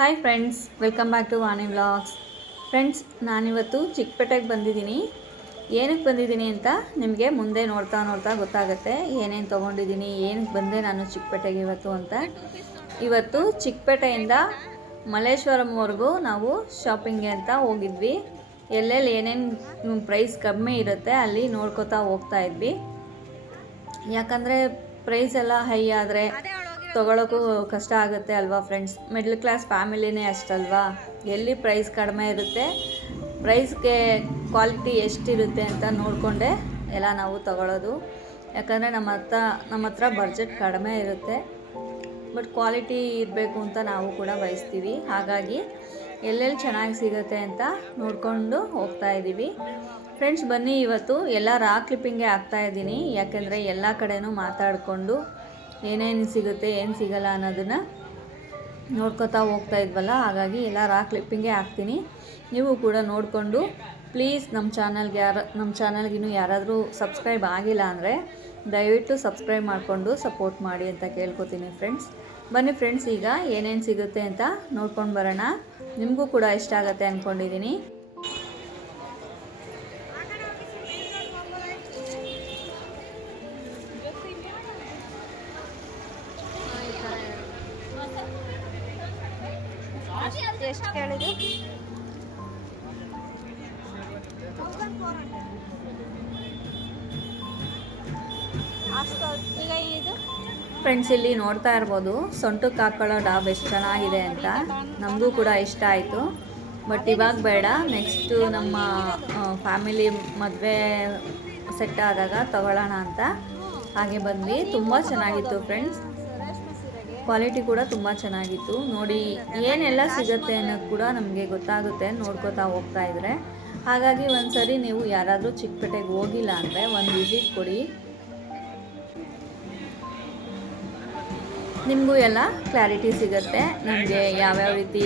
Hi friends, welcome back to Vani vlogs. Friends, ನಾನಿವತ್ತು ಚಿಕ್ಕಪೇಟೆಗೆ ಬಂದಿದ್ದೀನಿ. ಏನಕ್ಕೆ ಬಂದಿದ್ದೀನಿ ಅಂತ ನಿಮಗೆ ಮುಂದೆ ನೋಡ್ತಾ ಗೊತ್ತಾಗುತ್ತೆ. ಏನೇನು ತೊಗೊಂಡಿದ್ದೀನಿ, ಏನಕ್ಕೆ ಬಂದೆ ನಾನು ಚಿಕ್ಕಪೇಟೆಗೆ ಇವತ್ತು ಅಂತ. ಇವತ್ತು ಚಿಕ್ಕಪೇಟೆಯಿಂದ ಮಲ್ಲೇಶ್ವರಂವರೆಗೂ ನಾವು ಶಾಪಿಂಗ್ಗೆ ಅಂತ ಹೋಗಿದ್ವಿ. ಎಲ್ಲೆಲ್ಲಿ ಏನೇನು ಪ್ರೈಸ್ ಕಮ್ಮಿ ಇರುತ್ತೆ ಅಲ್ಲಿ ನೋಡ್ಕೋತಾ ಹೋಗ್ತಾ ಇದ್ವಿ. ಯಾಕಂದರೆ ಪ್ರೈಸ್ ಎಲ್ಲ ಹೈ ಆದರೆ ತೊಗೊಳೋಕ್ಕೂ ಕಷ್ಟ ಆಗುತ್ತೆ ಅಲ್ವಾ ಫ್ರೆಂಡ್ಸ್. ಮಿಡ್ಲ್ ಕ್ಲಾಸ್ ಫ್ಯಾಮಿಲಿನೇ ಅಷ್ಟಲ್ವಾ, ಎಲ್ಲಿ ಪ್ರೈಸ್ ಕಡಿಮೆ ಇರುತ್ತೆ, ಪ್ರೈಸ್ಗೆ ಕ್ವಾಲಿಟಿ ಎಷ್ಟಿರುತ್ತೆ ಅಂತ ನೋಡಿಕೊಂಡೆ ಎಲ್ಲ ನಾವು ತಗೊಳ್ಳೋದು. ಯಾಕಂದರೆ ನಮ್ಮ ಹತ್ರ ಬಡ್ಜೆಟ್ ಕಡಿಮೆ ಇರುತ್ತೆ, ಬಟ್ ಕ್ವಾಲಿಟಿ ಇರಬೇಕು ಅಂತ ನಾವು ಕೂಡ ಬಯಸ್ತೀವಿ. ಹಾಗಾಗಿ ಎಲ್ಲೆಲ್ಲಿ ಚೆನ್ನಾಗಿ ಸಿಗುತ್ತೆ ಅಂತ ನೋಡಿಕೊಂಡು ಹೋಗ್ತಾ ಇದ್ದೀವಿ. ಫ್ರೆಂಡ್ಸ್, ಬನ್ನಿ ಇವತ್ತು ಎಲ್ಲ ರಾ ಕ್ಲಿಪ್ಪಿಂಗೇ ಹಾಕ್ತಾಯಿದ್ದೀನಿ. ಯಾಕೆಂದರೆ ಎಲ್ಲ ಕಡೆನೂ ಮಾತಾಡಿಕೊಂಡು ಏನೇನು ಸಿಗುತ್ತೆ ಏನು ಸಿಗಲ್ಲ ಅನ್ನೋದನ್ನು ನೋಡ್ಕೊತಾ ಹೋಗ್ತಾ ಇದ್ವಲ್ಲ, ಹಾಗಾಗಿ ಎಲ್ಲ ರಾ ಕ್ಲಿಪ್ಪಿಂಗೇ ಹಾಕ್ತೀನಿ. ನೀವು ಕೂಡ ನೋಡಿಕೊಂಡು ಪ್ಲೀಸ್ ನಮ್ಮ ಚಾನಲ್ಗಿನ್ನೂ ಯಾರಾದರೂ ಸಬ್ಸ್ಕ್ರೈಬ್ ಆಗಿಲ್ಲ ಅಂದರೆ ದಯವಿಟ್ಟು ಸಬ್ಸ್ಕ್ರೈಬ್ ಮಾಡಿಕೊಂಡು ಸಪೋರ್ಟ್ ಮಾಡಿ ಅಂತ ಕೇಳ್ಕೊತೀನಿ ಫ್ರೆಂಡ್ಸ್. ಬನ್ನಿ ಫ್ರೆಂಡ್ಸ್, ಈಗ ಏನೇನು ಸಿಗುತ್ತೆ ಅಂತ ನೋಡ್ಕೊಂಡು ಬರೋಣ. ನಿಮಗೂ ಕೂಡ ಇಷ್ಟ ಆಗುತ್ತೆ ಅಂದ್ಕೊಂಡಿದ್ದೀನಿ. ಎಷ್ಟು ಕೇಳಿದ್ರು? ಈಗ ಇದು ಫ್ರೆಂಡ್ಸ್, ಇಲ್ಲಿ ನೋಡ್ತಾ ಇರ್ಬೋದು ಸೊಂಟಕ್ಕೆ ಹಾಕೊಳ್ಳೋ ಡಾಬ್ ಎಷ್ಟು ಚೆನ್ನಾಗಿದೆ ಅಂತ. ನಮಗೂ ಕೂಡ ಇಷ್ಟ ಆಯಿತು. ಬಟ್ ಇವಾಗ ಬೇಡ, ನೆಕ್ಸ್ಟು ನಮ್ಮ ಫ್ಯಾಮಿಲಿ ಮದುವೆ ಸೆಟ್ ಆದಾಗ ತಗೊಳ್ಳೋಣ ಅಂತ ಹಾಗೆ ಬಂದ್ವಿ. ತುಂಬ ಚೆನ್ನಾಗಿತ್ತು ಫ್ರೆಂಡ್ಸ್, ಕ್ವಾಲಿಟಿ ಕೂಡ ತುಂಬ ಚೆನ್ನಾಗಿತ್ತು. ನೋಡಿ ಏನೆಲ್ಲ ಸಿಗುತ್ತೆ ಅನ್ನೋದು ಕೂಡ ನಮಗೆ ಗೊತ್ತಾಗುತ್ತೆ ನೋಡ್ಕೋತಾ ಹೋಗ್ತಾ ಇದ್ದರೆ. ಹಾಗಾಗಿ ಒಂದು ಸರಿ ನೀವು ಯಾರಾದರೂ ಚಿಕ್ಕಪೇಟೆಗೆ ಹೋಗಿಲ್ಲ ಅಂದರೆ ಒಂದು ವಿಸಿಟ್ ಕೊಡಿ, ನಿಮಗೂ ಎಲ್ಲ ಕ್ಲಾರಿಟಿ ಸಿಗುತ್ತೆ. ನಮಗೆ ಯಾವ್ಯಾವ ರೀತಿ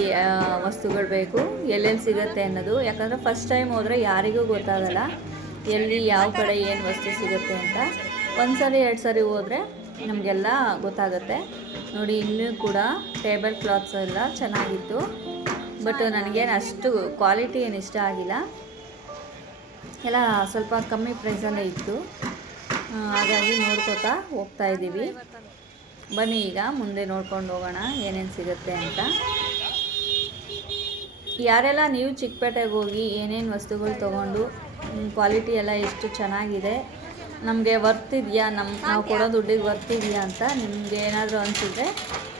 ವಸ್ತುಗಳು ಬೇಕು, ಎಲ್ಲೆಲ್ಲಿ ಸಿಗುತ್ತೆ ಅನ್ನೋದು. ಯಾಕಂದರೆ ಫಸ್ಟ್ ಟೈಮ್ ಹೋದರೆ ಯಾರಿಗೂ ಗೊತ್ತಾಗಲ್ಲ ಎಲ್ಲಿ ಯಾವ ಕಡೆ ಏನು ವಸ್ತು ಸಿಗುತ್ತೆ ಅಂತ. ಒಂದು ಸರಿ 2 ಸರಿ ಹೋದರೆ ನಮಗೆಲ್ಲ ಗೊತ್ತಾಗುತ್ತೆ. ನೋಡಿ, ಇನ್ನೂ ಕೂಡ ಟೇಬಲ್ ಕ್ಲಾತ್ಸ್ ಎಲ್ಲ ಚೆನ್ನಾಗಿತ್ತು. ಬಟ್ ನನಗೇನು ಅಷ್ಟು ಕ್ವಾಲಿಟಿ ಏನು ಇಷ್ಟ ಆಗಿಲ್ಲ. ಎಲ್ಲ ಸ್ವಲ್ಪ ಕಮ್ಮಿ ಪ್ರೈಸಲ್ಲೇ ಇತ್ತು, ಹಾಗಾಗಿ ನೋಡ್ಕೋತಾ ಹೋಗ್ತಾ ಇದ್ದೀವಿ. ಬನ್ನಿ ಈಗ ಮುಂದೆ ನೋಡ್ಕೊಂಡು ಹೋಗೋಣ ಏನೇನು ಸಿಗುತ್ತೆ ಅಂತ. ಯಾರೆಲ್ಲ ನೀವು ಚಿಕ್ಕಪೇಟೆಗೆ ಹೋಗಿ ಏನೇನು ವಸ್ತುಗಳು ತೊಗೊಂಡು ಕ್ವಾಲಿಟಿ ಎಲ್ಲ ಎಷ್ಟು ಚೆನ್ನಾಗಿದೆ, ನಮಗೆ ವರ್ತ್ ಇದೆಯಾ, ನಾವು ಕೊಡೋ ದುಡ್ಡಿಗೆ ವರ್ತ್ ಇದೆಯಾ ಅಂತ ನಿಮಗೆ ಏನಾದರೂ ಅನಿಸಿದ್ರೆ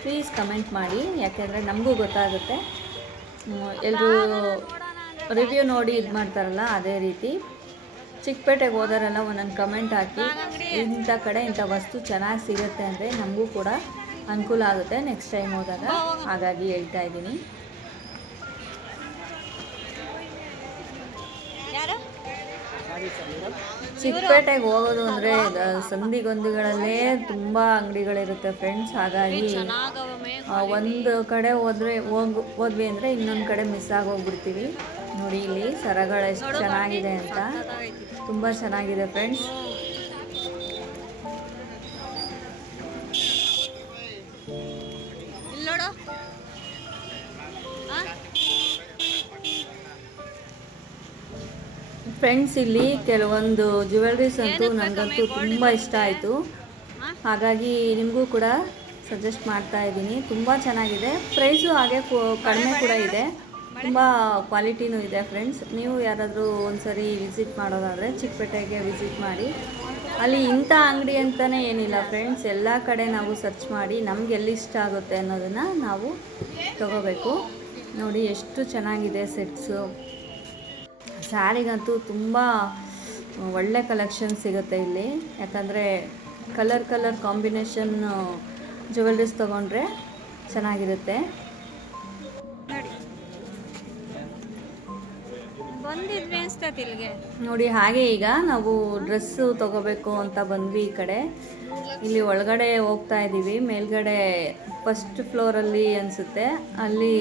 ಪ್ಲೀಸ್ ಕಮೆಂಟ್ ಮಾಡಿ. ಯಾಕೆಂದರೆ ನಮಗೂ ಗೊತ್ತಾಗುತ್ತೆ. ಎಲ್ಲರೂ ರಿವ್ಯೂ ನೋಡಿ ಇದು ಮಾಡ್ತಾರಲ್ಲ, ಅದೇ ರೀತಿ ಚಿಕ್ಕಪೇಟೆಗೆ ಹೋದರೆಲ್ಲ ಒಂದೊಂದು ಕಮೆಂಟ್ ಹಾಕಿ ಇಂಥ ಕಡೆ ಇಂಥ ವಸ್ತು ಚೆನ್ನಾಗಿ ಸಿಗುತ್ತೆ ಅಂದರೆ ನಮಗೂ ಕೂಡ ಅನುಕೂಲ ಆಗುತ್ತೆ ನೆಕ್ಸ್ಟ್ ಟೈಮ್ ಹೋದಾಗ. ಹಾಗಾಗಿ ಹೇಳ್ತಾ ಇದ್ದೀನಿ. ಚಿಕ್ಕಪೇಟೆಗೆ ಹೋಗೋದು ಅಂದರೆ ಸಂದಿಗೊಂದಿಗಳಲ್ಲೇ ತುಂಬ ಅಂಗಡಿಗಳಿರುತ್ತೆ ಫ್ರೆಂಡ್ಸ್. ಹಾಗಾಗಿ ಒಂದು ಕಡೆ ಹೋದ್ವಿ ಅಂದರೆ ಇನ್ನೊಂದು ಕಡೆ ಮಿಸ್ ಆಗೋಗ್ಬಿಡ್ತೀವಿ. ನೋಡಿ ಇಲ್ಲಿ ಸರಗಳು ಎಷ್ಟು ಚೆನ್ನಾಗಿದೆ ಅಂತ, ತುಂಬ ಚೆನ್ನಾಗಿದೆ ಫ್ರೆಂಡ್ಸ್. ಫ್ರೆಂಡ್ಸ್, ಇಲ್ಲಿ ಕೆಲವೊಂದು ಜ್ಯುವೆಲ್ರೀಸ್ ಅಂತೂ ನನಗಂತೂ ತುಂಬ ಇಷ್ಟ ಆಯಿತು. ಹಾಗಾಗಿ ನಿಮಗೂ ಕೂಡ ಸಜೆಸ್ಟ್ ಮಾಡ್ತಾ ಇದ್ದೀನಿ. ತುಂಬ ಚೆನ್ನಾಗಿದೆ, ಪ್ರೈಸು ಹಾಗೆ ಕಡಿಮೆ ಕೂಡ ಇದೆ, ತುಂಬ ಕ್ವಾಲಿಟಿನೂ ಇದೆ ಫ್ರೆಂಡ್ಸ್. ನೀವು ಯಾರಾದರೂ ಒಂದು ಸರಿ ವಿಸಿಟ್ ಮಾಡೋದಾದರೆ ಚಿಕ್ಕಪೇಟೆಗೆ ವಿಸಿಟ್ ಮಾಡಿ. ಅಲ್ಲಿ ಇಂಥ ಅಂಗಡಿ ಅಂತಲೇ ಏನಿಲ್ಲ ಫ್ರೆಂಡ್ಸ್, ಎಲ್ಲ ಕಡೆ ನಾವು ಸರ್ಚ್ ಮಾಡಿ ನಮ್ಗೆ ಎಲ್ಲಿ ಇಷ್ಟ ಆಗುತ್ತೆ ಅನ್ನೋದನ್ನು ನಾವು ತಗೋಬೇಕು. ನೋಡಿ ಎಷ್ಟು ಚೆನ್ನಾಗಿದೆ ಸೆಟ್ಸು. ಸ್ಯಾರಿಗಂತೂ ತುಂಬ ಒಳ್ಳೆ ಕಲೆಕ್ಷನ್ ಸಿಗುತ್ತೆ ಇಲ್ಲಿ. ಯಾಕಂದರೆ ಕಲರ್ ಕಾಂಬಿನೇಷನ್ ಜ್ಯುವೆಲ್ರೀಸ್ ತೊಗೊಂಡ್ರೆ ಚೆನ್ನಾಗಿರುತ್ತೆ. ನೋಡಿ, ಹಾಗೆ ಈಗ ನಾವು ಡ್ರೆಸ್ಸು ತೊಗೋಬೇಕು ಅಂತ ಬಂದ್ವಿ ಈ ಕಡೆ. ಇಲ್ಲಿ ಒಳಗಡೆ ಹೋಗ್ತಾ ಇದ್ದೀವಿ. ಮೇಲ್ಗಡೆ ಫಸ್ಟ್ ಫ್ಲೋರಲ್ಲಿ ಅನಿಸುತ್ತೆ, ಅಲ್ಲಿ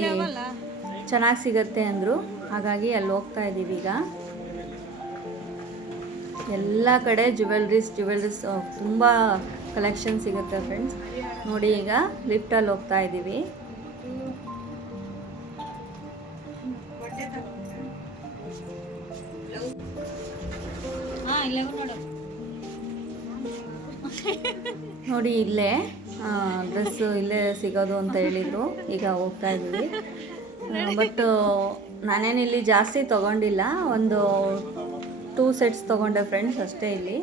ಚೆನ್ನಾಗಿ ಸಿಗುತ್ತೆ ಅಂದರು. ಹಾಗಾಗಿ ಅಲ್ಲಿ ಹೋಗ್ತಾ ಇದ್ದೀವಿ ಈಗ. ಎಲ್ಲ ಕಡೆ ಜ್ಯುವೆಲ್ರೀಸ್ ತುಂಬ ಕಲೆಕ್ಷನ್ ಸಿಗುತ್ತೆ ಫ್ರೆಂಡ್ಸ್. ನೋಡಿ, ಈಗ ಲಿಫ್ಟಲ್ಲಿ ಹೋಗ್ತಾ ಇದ್ದೀವಿ. ನೋಡಿ ಇಲ್ಲೇ ಡ್ರೆಸ್ಸು ಇಲ್ಲೇ ಸಿಗೋದು ಅಂತ ಹೇಳಿದರು. ಈಗ ಹೋಗ್ತಾ ಇದ್ದೀವಿ. ಬಟ್ ನಾನೇನಿಲ್ಲಿ ಜಾಸ್ತಿ ತೊಗೊಂಡಿಲ್ಲ, ಒಂದು 2 ಸೆಟ್ಸ್ ತೊಗೊಂಡೆ ಫ್ರೆಂಡ್ಸ್ ಅಷ್ಟೇ. ಇಲ್ಲಿ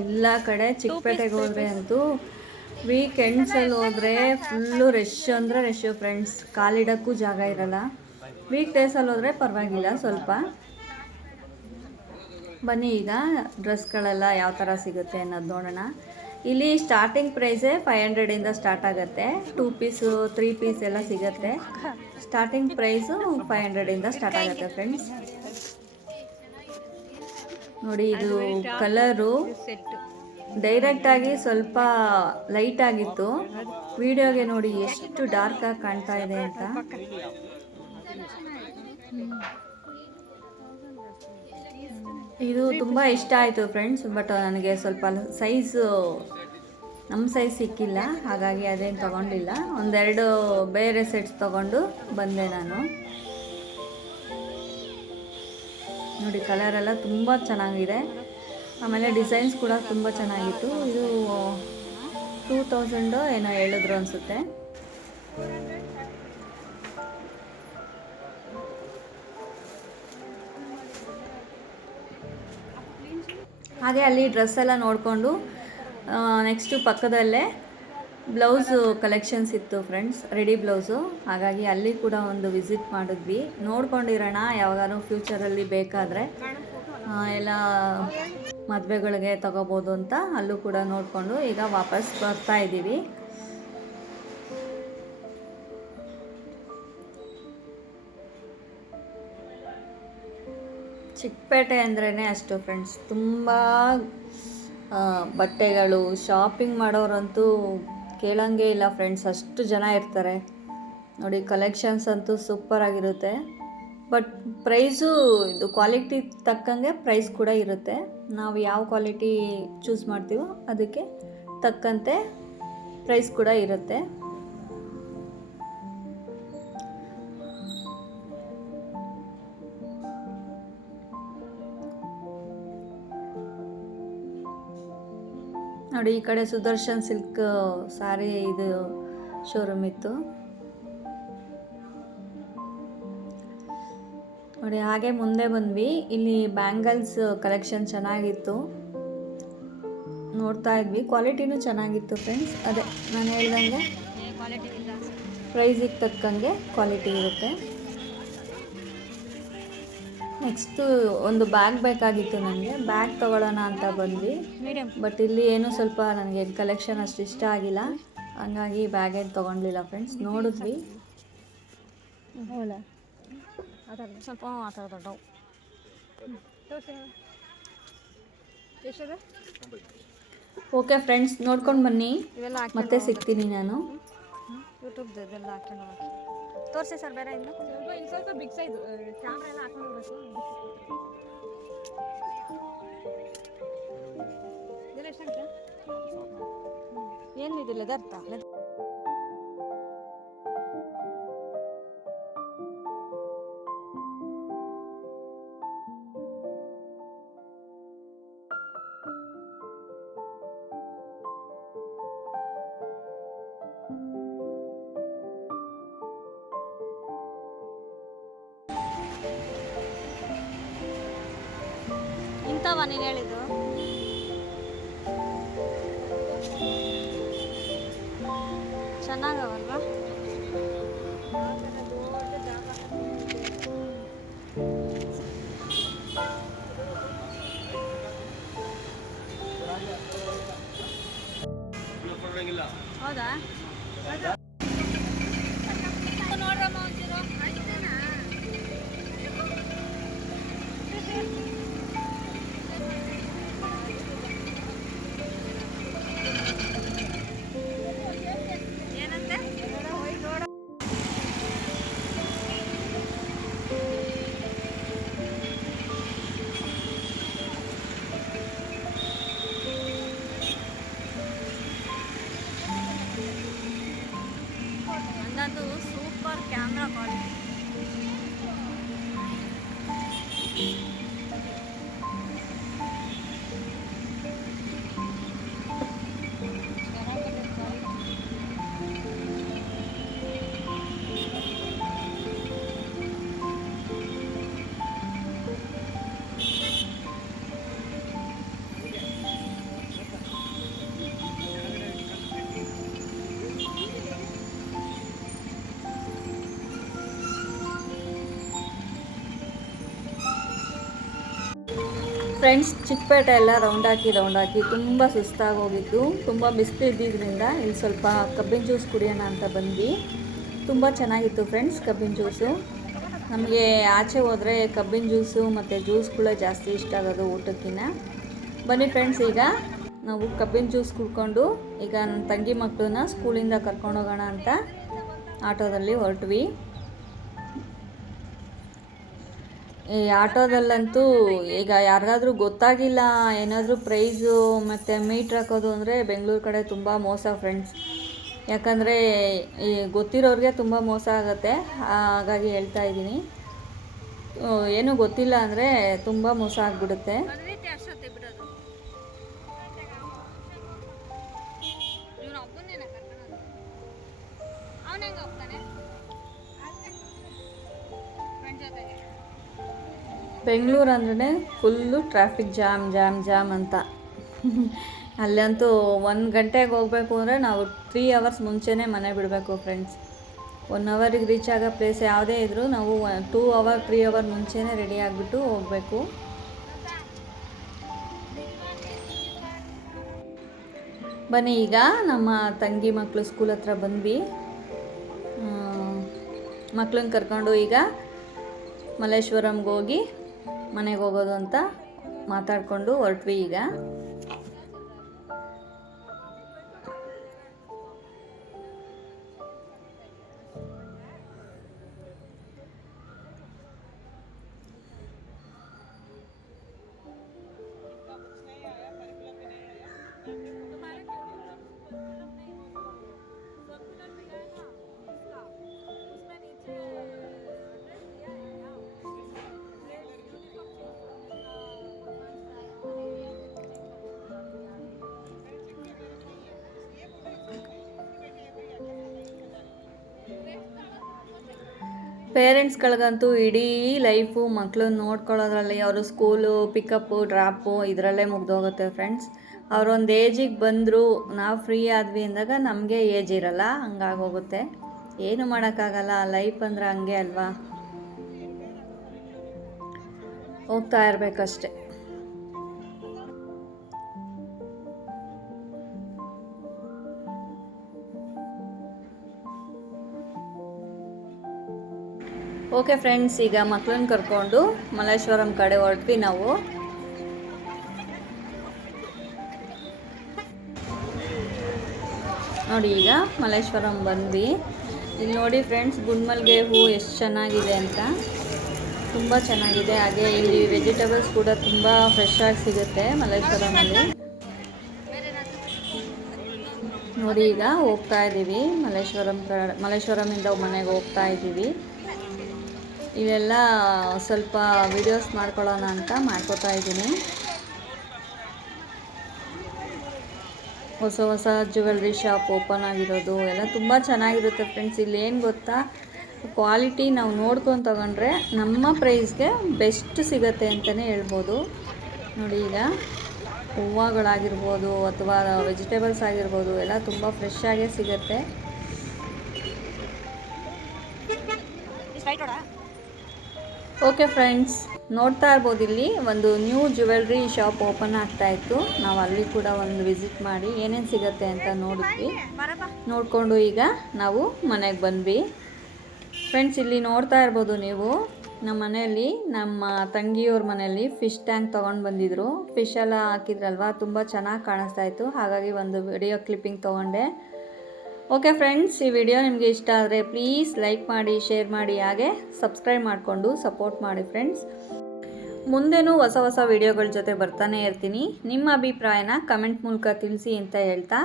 ಎಲ್ಲ ಕಡೆ ಚಿಕ್ಕಪೇಟೆಗೆ ಹೋದರೆ ಅಂತೂ ವೀಕೆಂಡ್ಸಲ್ಲಿ ಹೋದರೆ ಫುಲ್ಲು ರಶ್ ಅಂದರೆ ರಶ್ಶು ಫ್ರೆಂಡ್ಸ್, ಕಾಲಿಡೋಕ್ಕೂ ಜಾಗ ಇರಲ್ಲ. ವೀಕ್ ಡೇಸಲ್ಲಿ ಹೋದರೆ ಪರವಾಗಿಲ್ಲ ಸ್ವಲ್ಪ. ಬನ್ನಿ ಈಗ ಡ್ರೆಸ್ಗಳೆಲ್ಲ ಯಾವ ಥರ ಸಿಗುತ್ತೆ ಅನ್ನೋದು ನೋಡೋಣ. ಇಲ್ಲಿ ಸ್ಟಾರ್ಟಿಂಗ್ ಪ್ರೈಸೇ 500ಇಂದ ಸ್ಟಾರ್ಟ್ ಆಗುತ್ತೆ. 2 ಪೀಸು 3 ಪೀಸ್ ಎಲ್ಲ ಸಿಗುತ್ತೆ. ಸ್ಟಾರ್ಟಿಂಗ್ ಪ್ರೈಸು 500ಇಂದ ಸ್ಟಾರ್ಟ್ ಆಗುತ್ತೆ ಫ್ರೆಂಡ್ಸ್. ನೋಡಿ ಇದು ಕಲರು ಡೈರೆಕ್ಟಾಗಿ ಸ್ವಲ್ಪ ಲೈಟ್ ಆಗಿತ್ತು, ವಿಡಿಯೋಗೆ ನೋಡಿ ಎಷ್ಟು ಡಾರ್ಕಾಗಿ ಕಾಣ್ತಾ ಇದೆ ಅಂತ. ಇದು ತುಂಬ ಇಷ್ಟ ಆಯಿತು ಫ್ರೆಂಡ್ಸ್. ಬಟ್ ನನಗೆ ಸ್ವಲ್ಪ ಸೈಜು ನಮ್ಮ ಸೈಜ್ ಸಿಕ್ಕಿಲ್ಲ, ಹಾಗಾಗಿ ಅದೇನು ತೊಗೊಂಡಿಲ್ಲ. ಒಂದೆರಡು ಬೇರೆ ಸೆಟ್ಸ್ ತೊಗೊಂಡು ಬಂದೆ ನಾನು. ನೋಡಿ ಕಲರೆಲ್ಲ ತುಂಬ ಚೆನ್ನಾಗಿದೆ, ಆಮೇಲೆ ಡಿಸೈನ್ಸ್ ಕೂಡ ತುಂಬ ಚೆನ್ನಾಗಿತ್ತು. ಇದು 2000 ಏನೋ ಹೇಳಿದ್ರು ಅನಿಸುತ್ತೆ. ಹಾಗೆ ಅಲ್ಲಿ ಡ್ರೆಸ್ ಎಲ್ಲ ನೋಡಿಕೊಂಡು ನೆಕ್ಸ್ಟು ಪಕ್ಕದಲ್ಲೇ ಬ್ಲೌಸು ಕಲೆಕ್ಷನ್ಸ್ ಇತ್ತು ಫ್ರೆಂಡ್ಸ್, ರೆಡಿ ಬ್ಲೌಸು. ಹಾಗಾಗಿ ಅಲ್ಲಿ ಕೂಡ ಒಂದು ವಿಸಿಟ್ ಮಾಡಿದ್ವಿ, ನೋಡ್ಕೊಂಡಿರೋಣ ಯಾವಾಗಾದ್ರೂ ಫ್ಯೂಚರಲ್ಲಿ ಬೇಕಾದರೆ ಎಲ್ಲ ಮದುವೆಗಳಿಗೆ ತಗೋಬೋದು ಅಂತ. ಅಲ್ಲೂ ಕೂಡ ನೋಡಿಕೊಂಡು ಈಗ ವಾಪಸ್ ಬರ್ತಾ ಇದ್ದೀವಿ. ಚಿಕ್ಕಪೇಟೆ ಅಂದ್ರೇ ಅಷ್ಟು ಫ್ರೆಂಡ್ಸ್, ತುಂಬ ಬಟ್ಟೆಗಳು ಶಾಪಿಂಗ್ ಮಾಡೋರಂತೂ ಕೇಳಂಗೆ ಇಲ್ಲ ಫ್ರೆಂಡ್ಸ್, ಅಷ್ಟು ಜನ ಇರ್ತಾರೆ. ನೋಡಿ ಕಲೆಕ್ಷನ್ಸ್ ಅಂತೂ ಸೂಪರಾಗಿರುತ್ತೆ. ಬಟ್ ಪ್ರೈಸು ಇದು ಕ್ವಾಲಿಟಿ ತಕ್ಕಂಗೆ ಪ್ರೈಸ್ ಕೂಡ ಇರುತ್ತೆ. ನಾವು ಯಾವ ಕ್ವಾಲಿಟಿ ಚೂಸ್ ಮಾಡ್ತೀವೋ ಅದಕ್ಕೆ ತಕ್ಕಂತೆ ಪ್ರೈಸ್ ಕೂಡ ಇರುತ್ತೆ. ನೋಡಿ ಈ ಕಡೆ ಸುದರ್ಶನ್ ಸಿಲ್ಕ್ ಸಾರಿ ಇದು ಶೋರೂಮ್ ಇತ್ತು ನೋಡಿ. ಹಾಗೆ ಮುಂದೆ ಬಂದ್ವಿ, ಇಲ್ಲಿ ಬ್ಯಾಂಗಲ್ಸ್ ಕಲೆಕ್ಷನ್ ಚೆನ್ನಾಗಿತ್ತು, ನೋಡ್ತಾ ಇದ್ವಿ. ಕ್ವಾಲಿಟಿನೂ ಚೆನ್ನಾಗಿತ್ತು ಫ್ರೆಂಡ್ಸ್. ಅದೇ ನಾನು ಹೇಳ್ದಂಗೆ ಪ್ರೈಸಿಗೆ ತಕ್ಕಂಗೆ ಕ್ವಾಲಿಟಿ ಇರುತ್ತೆ. ನೆಕ್ಸ್ಟು ಒಂದು ಬ್ಯಾಗ್ ಬೇಕಾಗಿತ್ತು ನನಗೆ, ಬ್ಯಾಗ್ ತೊಗೊಳ್ಳೋಣ ಅಂತ ಬಂದ್ವಿ. ಬಟ್ ಇಲ್ಲಿ ಏನು ಸ್ವಲ್ಪ ನನಗೆ ಕಲೆಕ್ಷನ್ ಅಷ್ಟು ಇಷ್ಟ ಆಗಿಲ್ಲ, ಹಂಗಾಗಿ ಬ್ಯಾಗ್ ಏನು ತೊಗೊಂಡಿಲ್ಲ ಫ್ರೆಂಡ್ಸ್. ನೋಡಿದ್ವಿ ಸ್ವಲ್ಪ ಮಾತಾಡೋದು. ಓಕೆ ಫ್ರೆಂಡ್ಸ್, ನೋಡ್ಕೊಂಡು ಬನ್ನಿ, ಮತ್ತೆ ಸಿಗ್ತೀನಿ ನಾನು. ಯೂಟ್ಯೂಬ್ದೆಲ್ಲ ಹಾಕೊಂಡು ತೋರಿಸಿ ಸರ್. ಬೇರೆ ಇನ್ನು ಸ್ವಲ್ಪ ಬಿಗ್ ಸೈಜ್ ಕ್ಯಾಮ್ರಾ ಎಲ್ಲ ಹಾಕೊಂಡಿರ್ಬೇಕು. ಇದೆಲ್ಲ ಎಷ್ಟಾಗುತ್ತೆ? ಏನಿದೆ ಲೆದರ್ತಾ? ಇಂಥವ ನೀನು ಹೇಳಿದ್ದು? ಚೆನ್ನಾಗವಲ್ವಾ? ಹೌದಾ? ನೋಡ್ರಮ್ಮ ಒಂಚೂರು. ಏನಂತೆ? ಅಂದಂತೂ super camera quality. Friends, Chickpet ಎಲ್ಲ ರೌಂಡ್ ಹಾಕಿ ತುಂಬ ಸುಸ್ತಾಗಿ ಹೋಗಿತ್ತು. ತುಂಬ ಬಿಸಿಲು ಇದ್ದಿದ್ದರಿಂದ ಇಲ್ಲಿ ಸ್ವಲ್ಪ ಕಬ್ಬಿನ ಜ್ಯೂಸ್ ಕುಡಿಯೋಣ ಅಂತ ಬಂದ್ವಿ. ತುಂಬ ಚೆನ್ನಾಗಿತ್ತು ಫ್ರೆಂಡ್ಸ್ ಕಬ್ಬಿನ ಜ್ಯೂಸು. ನಮಗೆ ಆಚೆ ಹೋದರೆ ಕಬ್ಬಿನ ಜ್ಯೂಸು ಮತ್ತು ಜ್ಯೂಸ್ಗಳೇ ಜಾಸ್ತಿ ಇಷ್ಟ ಆಗೋದು ಊಟಕ್ಕಿಂತ. ಬನ್ನಿ ಫ್ರೆಂಡ್ಸ್, ಈಗ ನಾವು ಕಬ್ಬಿನ ಜ್ಯೂಸ್ ಕುಡ್ಕೊಂಡು ಈಗ ನನ್ನ ತಂಗಿ ಮಕ್ಕಳನ್ನ ಸ್ಕೂಲಿಂದ ಕರ್ಕೊಂಡೋಗೋಣ ಅಂತ ಆಟೋದಲ್ಲಿ ಹೊರಟ್ವಿ. ಈ ಆಟೋದಲ್ಲಂತೂ ಈಗ ಯಾರಿಗಾದ್ರೂ ಗೊತ್ತಾಗಿಲ್ಲ ಏನಾದರೂ ಪ್ರೈಸು ಮತ್ತು ಮೀಟ್ರ್ ಹಾಕೋದು ಅಂದರೆ ಬೆಂಗಳೂರು ಕಡೆ ತುಂಬ ಮೋಸ ಫ್ರೆಂಡ್ಸ್. ಯಾಕಂದರೆ ಈ ಗೊತ್ತಿರೋರಿಗೆ ತುಂಬ ಮೋಸ ಆಗುತ್ತೆ. ಹಾಗಾಗಿ ಹೇಳ್ತಾ ಇದ್ದೀನಿ, ಏನೂ ಗೊತ್ತಿಲ್ಲ ಅಂದರೆ ತುಂಬ ಮೋಸ ಆಗಿಬಿಡುತ್ತೆ. ಬೆಂಗಳೂರು ಅಂದ್ರೆ ಫುಲ್ಲು ಟ್ರಾಫಿಕ್ ಜಾಮ್ ಅಂತ. ಅಲ್ಲಂತೂ 1 ಗಂಟೆಗೆ ಹೋಗಬೇಕು ಅಂದರೆ ನಾವು 3 ಅವರ್ಸ್ ಮುಂಚೆನೇ ಮನೆ ಬಿಡಬೇಕು ಫ್ರೆಂಡ್ಸ್. 1 ಅವರಿಗೆ ರೀಚ್ ಆಗೋ ಪ್ಲೇಸ್ ಯಾವುದೇ ಇದ್ದರೂ ನಾವು 2 ಅವರ್ 3 ಅವರ್ ಮುಂಚೆನೇ ರೆಡಿ ಆಗಿಬಿಟ್ಟು ಹೋಗಬೇಕು. ಬನ್ನಿ, ಈಗ ನಮ್ಮ ತಂಗಿ ಮಕ್ಕಳು ಸ್ಕೂಲ್ ಹತ್ರ ಬಂದ್ವಿ. ಮಕ್ಕಳನ್ನ ಕರ್ಕೊಂಡು ಈಗ ಮಲ್ಲೇಶ್ವರಂಗೆ ಹೋಗಿ ಮನೆಗೆ ಹೋಗೋದು ಅಂತ ಮಾತಾಡಿಕೊಂಡು ಹೊರಟ್ವಿ. ಈಗ ಪೇರೆಂಟ್ಸ್ಗಳಿಗಂತೂ ಇಡೀ ಲೈಫು ಮಕ್ಕಳನ್ನ ನೋಡ್ಕೊಳ್ಳೋದ್ರಲ್ಲಿ, ಅವರು ಸ್ಕೂಲು ಪಿಕಪ್ಪು ಡ್ರಾಪು ಇದರಲ್ಲೇ ಮುಗ್ದೋಗುತ್ತೆ ಫ್ರೆಂಡ್ಸ್. ಅವರೊಂದು ಏಜಿಗೆ ಬಂದರು, ನಾವು ಫ್ರೀ ಆದ್ವಿ ಅಂದಾಗ ನಮಗೆ ಏಜ್ ಇರಲ್ಲ, ಹಂಗಾಗೋಗುತ್ತೆ. ಏನು ಮಾಡೋಕ್ಕಾಗಲ್ಲ, ಲೈಫ್ ಅಂದರೆ ಹಂಗೆ ಅಲ್ವಾ, ಹೋಗ್ತಾ ಇರಬೇಕಷ್ಟೆ. ಓಕೆ ಫ್ರೆಂಡ್ಸ್, ಈಗ ಮಕ್ಕಳನ್ನ ಕರ್ಕೊಂಡು ಮಲ್ಲೇಶ್ವರಂ ಕಡೆ ಹೊರಟ್ವಿ ನಾವು. ನೋಡಿ, ಈಗ ಮಲ್ಲೇಶ್ವರಂ ಬಂದ್ವಿ. ಇಲ್ಲಿ ನೋಡಿ ಫ್ರೆಂಡ್ಸ್, ಗುಂಡ್ಮಲ್ಗೆ ಹೂ ಎಷ್ಟು ಚೆನ್ನಾಗಿದೆ ಅಂತ, ತುಂಬ ಚೆನ್ನಾಗಿದೆ. ಹಾಗೆ ಇಲ್ಲಿ ವೆಜಿಟೇಬಲ್ಸ್ ಕೂಡ ತುಂಬ ಫ್ರೆಶ್ ಆಗಿ ಸಿಗುತ್ತೆ ಮಲ್ಲೇಶ್ವರಮಲ್ಲಿ. ನೋಡಿ, ಈಗ ಹೋಗ್ತಾ ಇದ್ದೀವಿ ಮಲ್ಲೇಶ್ವರಮಿಂದ ಮನೆಗೆ ಹೋಗ್ತಾ ಇದ್ದೀವಿ. ಇವೆಲ್ಲ ಸ್ವಲ್ಪ ವಿಡಿಯೋಸ್ ಮಾಡ್ಕೊಳ್ಳೋಣ ಅಂತ ಮಾಡ್ಕೋತಾ ಇದ್ದೀನಿ. ಹೊಸ ಜ್ಯುವೆಲ್ರಿ ಶಾಪ್ ಓಪನ್ ಆಗಿರೋದು ಎಲ್ಲ ತುಂಬ ಚೆನ್ನಾಗಿರುತ್ತೆ ಫ್ರೆಂಡ್ಸ್. ಇಲ್ಲಿ ಏನು ಗೊತ್ತಾ, ಕ್ವಾಲಿಟಿ ನಾವು ನೋಡ್ಕೊಂಡು ತಗೊಂಡ್ರೆ ನಮ್ಮ ಪ್ರೈಸ್ಗೆ ಬೆಸ್ಟ್ ಸಿಗುತ್ತೆ ಅಂತಲೇ ಹೇಳ್ಬೋದು. ನೋಡಿ, ಈಗ ಹೂವುಗಳಾಗಿರ್ಬೋದು ಅಥವಾ ವೆಜಿಟೇಬಲ್ಸ್ ಆಗಿರ್ಬೋದು ಎಲ್ಲ ತುಂಬ ಫ್ರೆಶ್ ಆಗೇ ಸಿಗುತ್ತೆ. ಓಕೆ ಫ್ರೆಂಡ್ಸ್, ನೋಡ್ತಾ ಇರ್ಬೋದು, ಇಲ್ಲಿ ಒಂದು ನ್ಯೂ ಜ್ಯುವೆಲ್ರಿ ಶಾಪ್ ಓಪನ್ ಆಗ್ತಾಯಿತ್ತು. ನಾವು ಅಲ್ಲಿ ಕೂಡ ಒಂದು ವಿಸಿಟ್ ಮಾಡಿ ಏನೇನು ಸಿಗುತ್ತೆ ಅಂತ ನೋಡಿದ್ವಿ. ನೋಡಿಕೊಂಡು ಈಗ ನಾವು ಮನೆಗೆ ಬಂದ್ವಿ ಫ್ರೆಂಡ್ಸ್. ಇಲ್ಲಿ ನೋಡ್ತಾ ಇರ್ಬೋದು ನೀವು, ನಮ್ಮ ಮನೆಯಲ್ಲಿ ನಮ್ಮ ತಂಗಿಯವ್ರ ಮನೆಯಲ್ಲಿ ಫಿಶ್ ಟ್ಯಾಂಕ್ ತೊಗೊಂಡು ಬಂದಿದ್ರು. ಫಿಶ್ ಎಲ್ಲ ಹಾಕಿದ್ರಲ್ವ, ತುಂಬ ಚೆನ್ನಾಗಿ ಕಾಣಿಸ್ತಾ ಇತ್ತು. ಹಾಗಾಗಿ ಒಂದು ವಿಡಿಯೋ ಕ್ಲಿಪ್ಪಿಂಗ್ ತೊಗೊಂಡೆ. ಓಕೆ ಫ್ರೆಂಡ್ಸ್, ಈ ವಿಡಿಯೋ ನಿಮಗೆ ಇಷ್ಟ ಆದರೆ ಪ್ಲೀಸ್ ಲೈಕ್ ಮಾಡಿ, ಶೇರ್ ಮಾಡಿ, ಹಾಗೆ ಸಬ್ಸ್ಕ್ರೈಬ್ ಮಾಡಿಕೊಂಡು ಸಪೋರ್ಟ್ ಮಾಡಿ ಫ್ರೆಂಡ್ಸ್. ಮುಂದೆನೂ ಹೊಸ ವಿಡಿಯೋಗಳ ಜೊತೆ ಬರ್ತಾನೆ ಇರ್ತೀನಿ. ನಿಮ್ಮ ಅಭಿಪ್ರಾಯನ ಕಮೆಂಟ್ ಮೂಲಕ ತಿಳಿಸಿ ಅಂತ ಹೇಳ್ತಾ,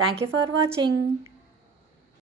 ಥ್ಯಾಂಕ್ ಯು ಫಾರ್ ವಾಚಿಂಗ್.